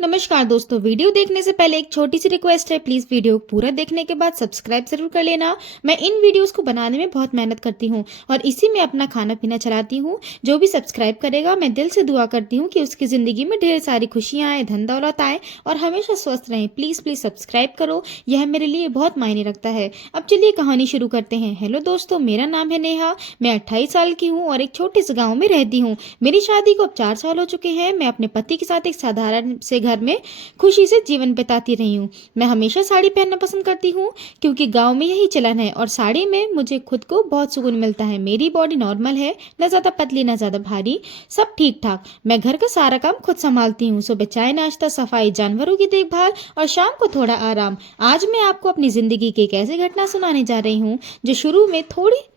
नमस्कार दोस्तों, वीडियो देखने से पहले एक छोटी सी रिक्वेस्ट है। प्लीज़ वीडियो पूरा देखने के बाद सब्सक्राइब ज़रूर कर लेना। मैं इन वीडियोस को बनाने में बहुत मेहनत करती हूँ और इसी में अपना खाना पीना चलाती हूँ। जो भी सब्सक्राइब करेगा, मैं दिल से दुआ करती हूँ कि उसकी ज़िंदगी में ढेर सारी खुशियाँ आए, धन दौलत आए और हमेशा स्वस्थ रहें। प्लीज़ प्लीज़ सब्सक्राइब करो, यह मेरे लिए बहुत मायने रखता है। अब चलिए कहानी शुरू करते हैं। हेलो दोस्तों, मेरा नाम है नेहा। मैं 28 साल की हूँ और एक छोटे से गाँव में रहती हूँ। मेरी शादी को अब 4 साल हो चुके हैं। मैं अपने पति के साथ एक साधारण से घर में खुशी से जीवन बिताती रही हूँ। मैं हमेशा साड़ी पहनना पसंद करती हूँ क्योंकि गांव में यही चलन है और साड़ी में मुझे खुद को बहुत सुकून मिलता है। मेरी बॉडी नॉर्मल है, न ज़्यादा पतली न ज़्यादा भारी, सब ठीक ठाक। मैं घर का सारा काम खुद संभालती हूँ। सुबह चाय नाश्ता, सफाई, जानवरों की देखभाल और शाम को थोड़ा आराम। आज मैं आपको अपनी ज़िंदगी की एक ऐसी घटना सुनाने जा रही हूँ जो शुरू में थोड़ी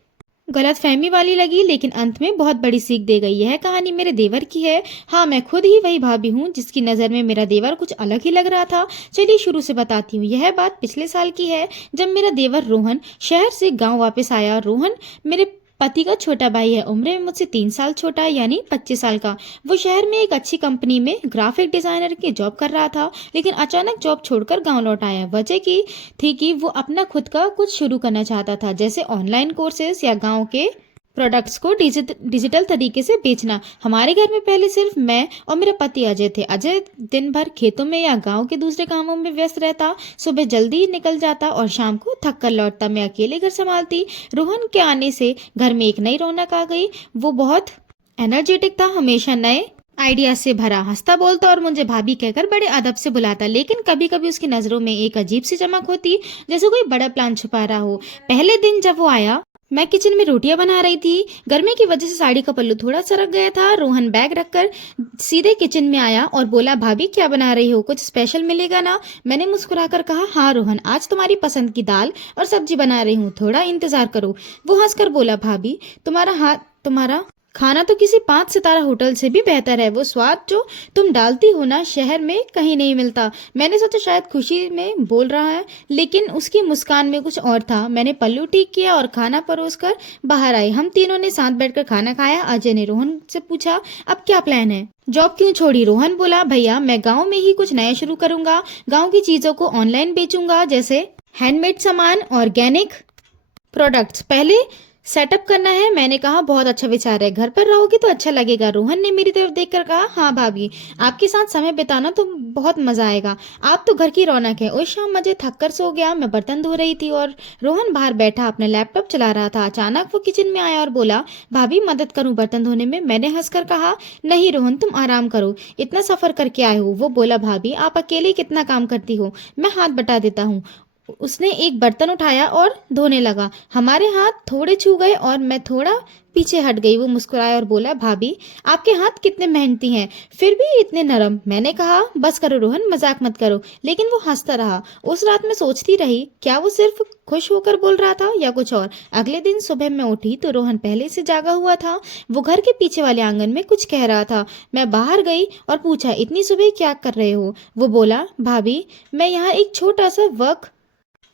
गलतफहमी वाली लगी लेकिन अंत में बहुत बड़ी सीख दे गई। यह कहानी मेरे देवर की है। हाँ, मैं खुद ही वही भाभी हूँ जिसकी नज़र में मेरा देवर कुछ अलग ही लग रहा था। चलिए शुरू से बताती हूँ। यह बात पिछले साल की है जब मेरा देवर रोहन शहर से गांव वापस आया। रोहन मेरे पति का छोटा भाई है, उम्र में मुझसे 3 साल छोटा है, यानी 25 साल का। वो शहर में एक अच्छी कंपनी में ग्राफिक डिजाइनर की जॉब कर रहा था, लेकिन अचानक जॉब छोड़कर गांव लौट आया। वजह की थी कि वो अपना खुद का कुछ शुरू करना चाहता था, जैसे ऑनलाइन कोर्सेज या गांव के प्रोडक्ट्स को डिजिटल तरीके से बेचना। हमारे घर में पहले सिर्फ मैं और मेरा पति अजय थे। अजय दिन भर खेतों में या गांव के दूसरे कामों में व्यस्त रहता। सुबह जल्दी निकल जाता और शाम को थक कर लौटता। मैं अकेले घर संभालती। रोहन के आने से घर में एक नई रौनक आ गई। वो बहुत एनर्जेटिक था, हमेशा नए आइडिया से भरा, हंसता बोलता और मुझे भाभी कहकर बड़े अदब से बुलाता। लेकिन कभी कभी उसकी नजरों में एक अजीब सी चमक होती, जैसे कोई बड़ा प्लान छुपा रहा हो। पहले दिन जब वो आया, मैं किचन में रोटियां बना रही थी। गर्मी की वजह से साड़ी का पल्लू थोड़ा सरक गया था। रोहन बैग रखकर सीधे किचन में आया और बोला, भाभी क्या बना रही हो, कुछ स्पेशल मिलेगा ना? मैंने मुस्कुराकर कहा, हाँ रोहन, आज तुम्हारी पसंद की दाल और सब्जी बना रही हूँ, थोड़ा इंतजार करो। वो हंसकर बोला, भाभी तुम्हारा खाना तो किसी 5 सितारा होटल से भी बेहतर है। वो स्वाद जो तुम डालती हो ना, शहर में कहीं नहीं मिलता। मैंने सोचा शायद खुशी में बोल रहा है, लेकिन उसकी मुस्कान में कुछ और था। मैंने पल्लू ठीक किया और खाना परोसकर बाहर आई। हम तीनों ने साथ बैठकर खाना खाया। अजय ने रोहन से पूछा, अब क्या प्लान है, जॉब क्यों छोड़ी? रोहन बोला, भैया मैं गाँव में ही कुछ नया शुरू करूंगा। गाँव की चीजों को ऑनलाइन बेचूंगा, जैसे हैंडमेड सामान, ऑर्गेनिक प्रोडक्ट्स। पहले सेटअप करना है। मैंने कहा, बहुत अच्छा विचार है, घर पर रहोगी तो अच्छा लगेगा। रोहन ने मेरी तरफ देखकर कहा, हाँ भाभी, आपके साथ समय बिताना तो बहुत मजा आएगा। आप तो घर की रौनक है। उस शाम मुझे थक कर सो गया। मैं बर्तन धो रही थी और रोहन बाहर बैठा अपना लैपटॉप चला रहा था। अचानक वो किचन में आया और बोला, भाभी मदद करूं बर्तन धोने में? मैंने हंसकर कहा, नहीं रोहन, तुम आराम करो, इतना सफर करके आए हो। वो बोला, भाभी आप अकेले कितना काम करती हो, मैं हाथ बटा देता हूँ। उसने एक बर्तन उठाया और धोने लगा। हमारे हाथ थोड़े छू गए और मैं थोड़ा पीछे हट गई। वो मुस्कुराया और बोला, भाभी आपके हाथ कितने मेहनती हैं, फिर भी इतने नरम। मैंने कहा, बस करो रोहन, मजाक मत करो। लेकिन वो हंसता रहा। उस रात मैं सोचती रही, क्या वो सिर्फ खुश होकर बोल रहा था या कुछ और। अगले दिन सुबह मैं उठी तो रोहन पहले से जागा हुआ था। वो घर के पीछे वाले आंगन में कुछ कह रहा था। मैं बाहर गई और पूछा, इतनी सुबह क्या कर रहे हो? वो बोला, भाभी मैं यहाँ एक छोटा सा वर्क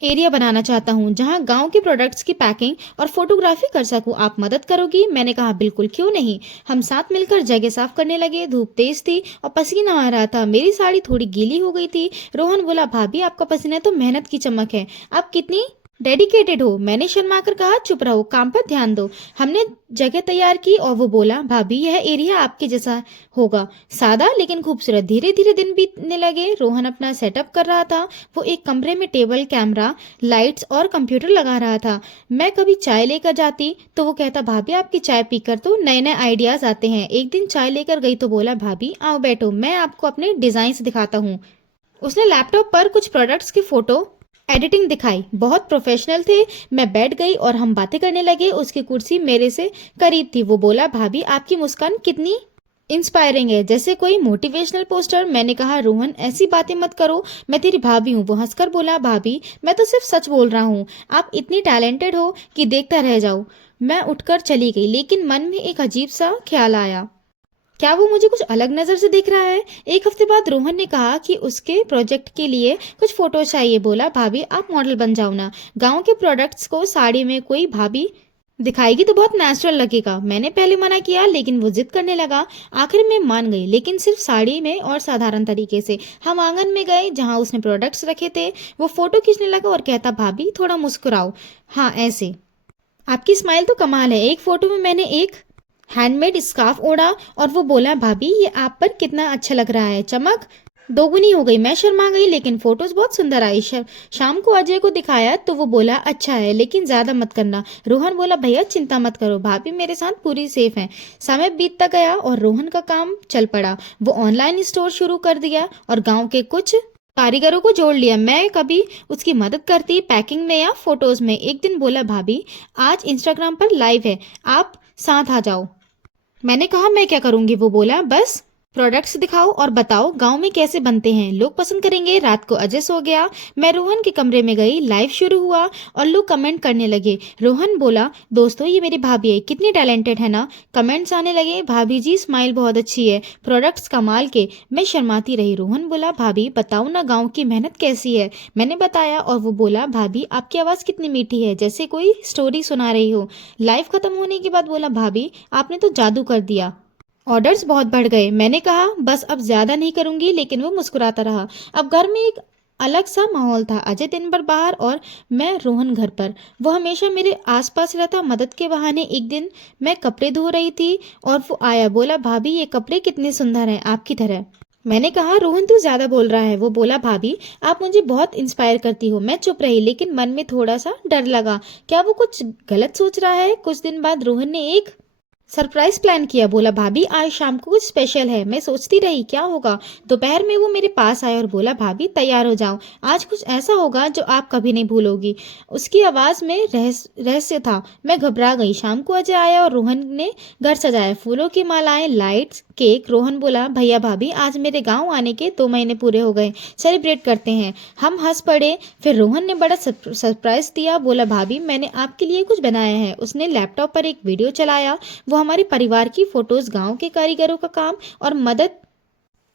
एरिया बनाना चाहता हूँ जहाँ गांव के प्रोडक्ट्स की पैकिंग और फोटोग्राफी कर सकूँ। आप मदद करोगी? मैंने कहा, बिल्कुल, क्यों नहीं। हम साथ मिलकर जगह साफ करने लगे। धूप तेज थी और पसीना आ रहा था। मेरी साड़ी थोड़ी गीली हो गई थी। रोहन बोला, भाभी आपका पसीना तो मेहनत की चमक है, आप कितनी डेडिकेटेड हो। मैंने शर्माकर कहा, चुप रहो, काम पर ध्यान दो। हमने जगह तैयार की और वो बोला, भाभी यह एरिया आपके जैसा होगा, सादा लेकिन खूबसूरत। धीरे धीरे दिन बीतने लगे। रोहन अपना सेटअप कर रहा था। वो एक कमरे में टेबल, कैमरा, लाइट्स और कंप्यूटर लगा रहा था। मैं कभी चाय लेकर जाती तो वो कहता, भाभी आपकी चाय पीकर तो नए नए आइडियाज आते हैं। एक दिन चाय लेकर गई तो बोला, भाभी आओ बैठो, मैं आपको अपने डिजाइन दिखाता हूँ। उसने लैपटॉप पर कुछ प्रोडक्ट्स की फोटो एडिटिंग दिखाई, बहुत प्रोफेशनल थे। मैं बैठ गई और हम बातें करने लगे। उसकी कुर्सी मेरे से करीब थी। वो बोला, भाभी आपकी मुस्कान कितनी इंस्पायरिंग है, जैसे कोई मोटिवेशनल पोस्टर। मैंने कहा, रोहन ऐसी बातें मत करो, मैं तेरी भाभी हूँ। वो हंसकर बोला, भाभी मैं तो सिर्फ सच बोल रहा हूँ, आप इतनी टैलेंटेड हो कि देखता रह जाओ। मैं उठकर चली गई, लेकिन मन में एक अजीब सा ख्याल आया, क्या वो मुझे कुछ अलग नजर से देख रहा है? एक हफ्ते बाद रोहन ने कहा कि उसके प्रोजेक्ट के लिए कुछ फोटो चाहिए। बोला, भाभी आप मॉडल बन जाओ ना, गांव के प्रोडक्ट्स को साड़ी में कोई भाभी दिखाएगी तो बहुत नेचुरल लगेगा। मैंने पहले मना किया लेकिन वो जिद करने लगा। आखिर में मान गई, लेकिन सिर्फ साड़ी में और साधारण तरीके से। हम आंगन में गए जहाँ उसने प्रोडक्ट्स रखे थे। वो फोटो खींचने लगा और कहता, भाभी थोड़ा मुस्कुराओ। हाँ ऐसे, आपकी स्माइल तो कमाल है। एक फोटो में मैंने एक हैंडमेड स्कार्फ ओढ़ा और वो बोला, भाभी ये आप पर कितना अच्छा लग रहा है। चमक दोगुनी हो गई। मैं शर्मा गई लेकिन फोटोज बहुत सुंदर आई। शाम को अजय को दिखाया तो वो बोला, अच्छा है लेकिन ज्यादा मत करना। रोहन बोला, भैया चिंता मत करो, भाभी मेरे साथ पूरी सेफ है। समय बीतता गया और रोहन का काम चल पड़ा। वो ऑनलाइन स्टोर शुरू कर दिया और गांव के कुछ कारीगरों को जोड़ लिया। मैं कभी उसकी मदद करती, पैकिंग में या फोटोज में। एक दिन बोला, भाभी आज इंस्टाग्राम पर लाइव है, आप साथ आ जाओ। मैंने कहा, मैं क्या करूंगी? वो बोला, बस प्रोडक्ट्स दिखाओ और बताओ गांव में कैसे बनते हैं, लोग पसंद करेंगे। रात को अजय सो गया। मैं रोहन के कमरे में गई, लाइव शुरू हुआ और लोग कमेंट करने लगे। रोहन बोला, दोस्तों ये मेरी भाभी है, कितनी टैलेंटेड है ना। कमेंट्स आने लगे, भाभी जी स्माइल बहुत अच्छी है, प्रोडक्ट्स कमाल के। मैं शर्माती रही। रोहन बोला, भाभी बताओ ना गाँव की मेहनत कैसी है। मैंने बताया और वो बोला, भाभी आपकी आवाज़ कितनी मीठी है, जैसे कोई स्टोरी सुना रही हो। लाइव खत्म होने के बाद बोला, भाभी आपने तो जादू कर दिया, ऑर्डर्स बहुत बढ़ गए। मैंने कहा, बस अब ज्यादा नहीं करूंगी, लेकिन वो मुस्कुराता रहा। अब घर में एक अलग सा माहौल था। अजय दिन भर बाहर और मैं रोहन घर पर। वो हमेशा मेरे आसपास रहता, मदद के बहाने। एक दिन मैं कपड़े धो रही थी और वो आया, बोला, भाभी ये कपड़े कितने सुंदर हैं, आपकी तरह। मैंने कहा, रोहन तू ज्यादा बोल रहा है। वो बोला, भाभी आप मुझे बहुत इंस्पायर करती हो। मैं चुप रही लेकिन मन में थोड़ा सा डर लगा, क्या वो कुछ गलत सोच रहा है। कुछ दिन बाद रोहन ने एक सरप्राइज प्लान किया। बोला, भाभी आज शाम को कुछ स्पेशल है। मैं सोचती रही क्या होगा। दोपहर में वो मेरे पास आया और बोला, भाभी तैयार हो जाओ, आज कुछ ऐसा होगा जो आप कभी नहीं भूलोगी। उसकी आवाज में रहस्य था। मैं घबरा गई। शाम को अजय आया और रोहन ने घर सजाया, फूलों की मालाएं, लाइट्स, केक। रोहन बोला, भैया भाभी आज मेरे गाँव आने के 2 महीने पूरे हो गए, सेलिब्रेट करते हैं। हम हंस पड़े। फिर रोहन ने बड़ा सरप्राइज दिया। बोला, भाभी मैंने आपके लिए कुछ बनाया है। उसने लैपटॉप पर एक वीडियो चलाया। वो हमारे परिवार की फोटोज, गांव के कारीगरों का काम और मदद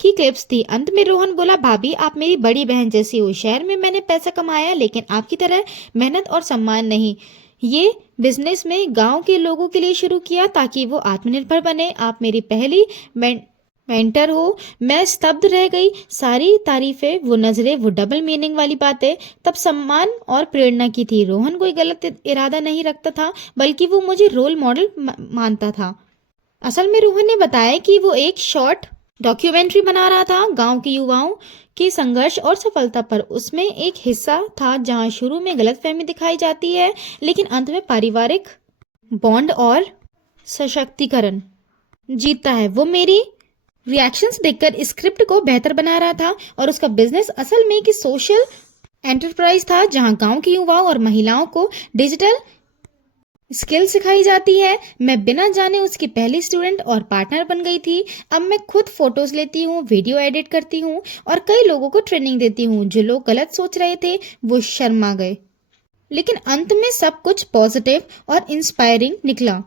की क्लिप्स थी। अंत में रोहन बोला, भाभी आप मेरी बड़ी बहन जैसी हो। शहर में मैंने पैसा कमाया लेकिन आपकी तरह मेहनत और सम्मान नहीं। ये बिजनेस में गांव के लोगों के लिए शुरू किया ताकि वो आत्मनिर्भर बने। आप मेरी पहली मेंटर हो। मैं स्तब्ध रह गई। सारी तारीफें, वो नजरें, वो डबल मीनिंग वाली बातें तब सम्मान और प्रेरणा की थी। रोहन कोई गलत इरादा नहीं रखता था, बल्कि वो मुझे रोल मॉडल मानता था। असल में रोहन ने बताया कि वो एक शॉर्ट डॉक्यूमेंट्री बना रहा था गांव के युवाओं के संघर्ष और सफलता पर। उसमें एक हिस्सा था जहां शुरू में गलतफहमी दिखाई जाती है लेकिन अंत में पारिवारिक बॉन्ड और सशक्तिकरण जीतता है। वो मेरी रिएक्शंस देखकर स्क्रिप्ट को बेहतर बना रहा था और उसका बिजनेस असल में एक सोशल एंटरप्राइज था जहां गांव के युवाओं और महिलाओं को डिजिटल स्किल सिखाई जाती है। मैं बिना जाने उसकी पहली स्टूडेंट और पार्टनर बन गई थी। अब मैं खुद फोटोज लेती हूँ, वीडियो एडिट करती हूँ और कई लोगों को ट्रेनिंग देती हूँ। जो लोग गलत सोच रहे थे वो शर्मा गए, लेकिन अंत में सब कुछ पॉजिटिव और इंस्पायरिंग निकला।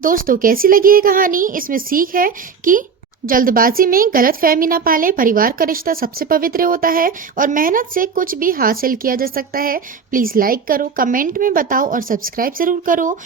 दोस्तों कैसी लगी ये कहानी? इसमें सीख है कि जल्दबाजी में गलत फहमी ना पाले। परिवार का रिश्ता सबसे पवित्र होता है और मेहनत से कुछ भी हासिल किया जा सकता है। प्लीज लाइक करो, कमेंट में बताओ और सब्सक्राइब जरूर करो।